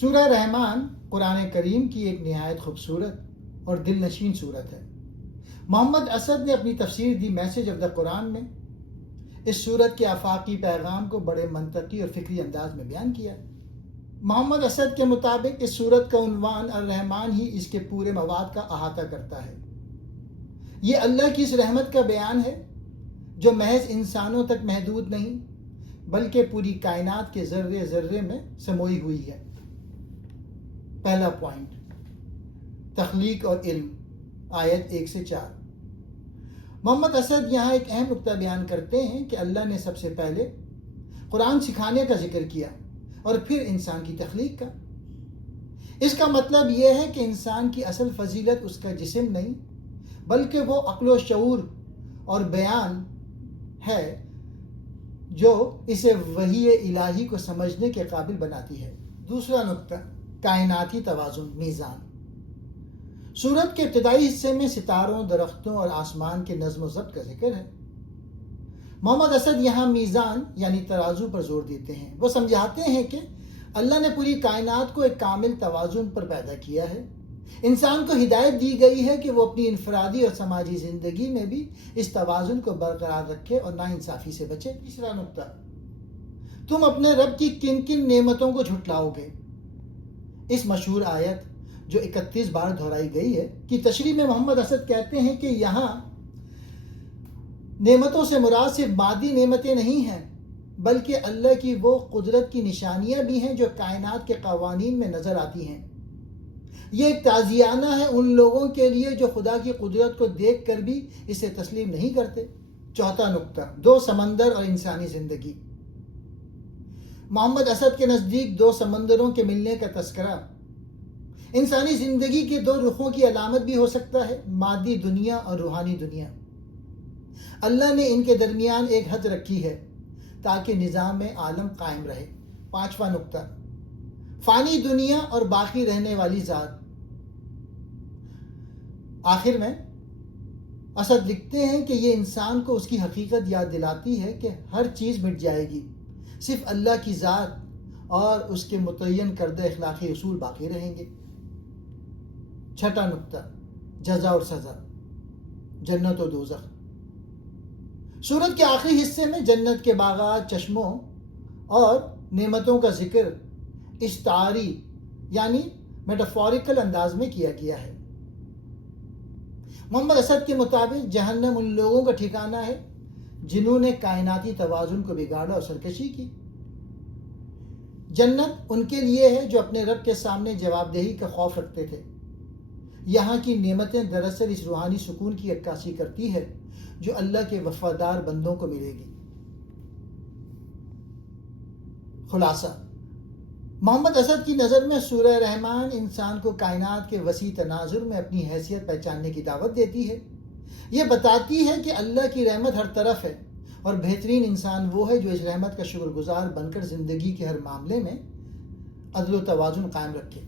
سورہ رحمان قرآن کریم کی ایک نہایت خوبصورت اور دل نشین صورت ہے۔ محمد اسد نے اپنی تفسیر دی میسج آف دا قرآن میں اس صورت کے آفاقی پیغام کو بڑے منطقی اور فکری انداز میں بیان کیا۔ محمد اسد کے مطابق اس صورت کا عنوان الرحمن ہی اس کے پورے مواد کا احاطہ کرتا ہے۔ یہ اللہ کی اس رحمت کا بیان ہے جو محض انسانوں تک محدود نہیں بلکہ پوری کائنات کے ذرے ذرے میں سموئی ہوئی ہے۔ پہلا پوائنٹ، تخلیق اور علم، آیت 1 سے 4۔ محمد اسد یہاں ایک اہم نقطہ بیان کرتے ہیں کہ اللہ نے سب سے پہلے قرآن سکھانے کا ذکر کیا اور پھر انسان کی تخلیق کا۔ اس کا مطلب یہ ہے کہ انسان کی اصل فضیلت اس کا جسم نہیں بلکہ وہ عقل و شعور اور بیان ہے جو اسے وحی الہی کو سمجھنے کے قابل بناتی ہے۔ دوسرا نقطہ، کائناتی توازن، میزان۔ سورت کے ابتدائی حصے میں ستاروں، درختوں اور آسمان کے نظم و ضبط کا ذکر ہے۔ محمد اسد یہاں میزان یعنی ترازو پر زور دیتے ہیں۔ وہ سمجھاتے ہیں کہ اللہ نے پوری کائنات کو ایک کامل توازن پر پیدا کیا ہے۔ انسان کو ہدایت دی گئی ہے کہ وہ اپنی انفرادی اور سماجی زندگی میں بھی اس توازن کو برقرار رکھے اور ناانصافی سے بچے۔ تیسرا نقطہ، تم اپنے رب کی کن کن نعمتوں کو جھٹلاؤ گے۔ اس مشہور آیت جو 31 بار دہرائی گئی ہے کی تشریح میں محمد اسد کہتے ہیں کہ یہاں نعمتوں سے مراد صرف مادی نعمتیں نہیں ہیں بلکہ اللہ کی وہ قدرت کی نشانیاں بھی ہیں جو کائنات کے قوانین میں نظر آتی ہیں۔ یہ ایک تعزیانہ ہے ان لوگوں کے لیے جو خدا کی قدرت کو دیکھ کر بھی اسے تسلیم نہیں کرتے۔ چوتھا نقطہ، 2 سمندر اور انسانی زندگی۔ محمد اسد کے نزدیک 2 سمندروں کے ملنے کا تذکرہ انسانی زندگی کے 2 رخوں کی علامت بھی ہو سکتا ہے، مادی دنیا اور روحانی دنیا۔ اللہ نے ان کے درمیان ایک حد رکھی ہے تاکہ نظام عالم قائم رہے۔ پانچواں نقطہ، فانی دنیا اور باقی رہنے والی ذات۔ آخر میں اسد لکھتے ہیں کہ یہ انسان کو اس کی حقیقت یاد دلاتی ہے کہ ہر چیز مٹ جائے گی، صرف اللہ کی ذات اور اس کے متعین کردہ اخلاقی اصول باقی رہیں گے۔ چھٹا نقطہ، جزا اور سزا، جنت و دوزخ۔ سورت کے آخری حصے میں جنت کے باغات، چشموں اور نعمتوں کا ذکر استعاری یعنی میٹافوریکل انداز میں کیا گیا ہے۔ محمد اسد کے مطابق جہنم ان لوگوں کا ٹھکانہ ہے جنہوں نے کائناتی توازن کو بگاڑا اور سرکشی کی۔ جنت ان کے لیے ہے جو اپنے رب کے سامنے جواب دہی کا خوف رکھتے تھے۔ یہاں کی نعمتیں دراصل اس روحانی سکون کی عکاسی کرتی ہے جو اللہ کے وفادار بندوں کو ملے گی۔ خلاصہ، محمد اسد کی نظر میں سورہ رحمان انسان کو کائنات کے وسیع تناظر میں اپنی حیثیت پہچاننے کی دعوت دیتی ہے۔ یہ بتاتی ہے کہ اللہ کی رحمت ہر طرف ہے اور بہترین انسان وہ ہے جو اس رحمت کا شکر گزار بن کر زندگی کے ہر معاملے میں عدل و توازن قائم رکھے۔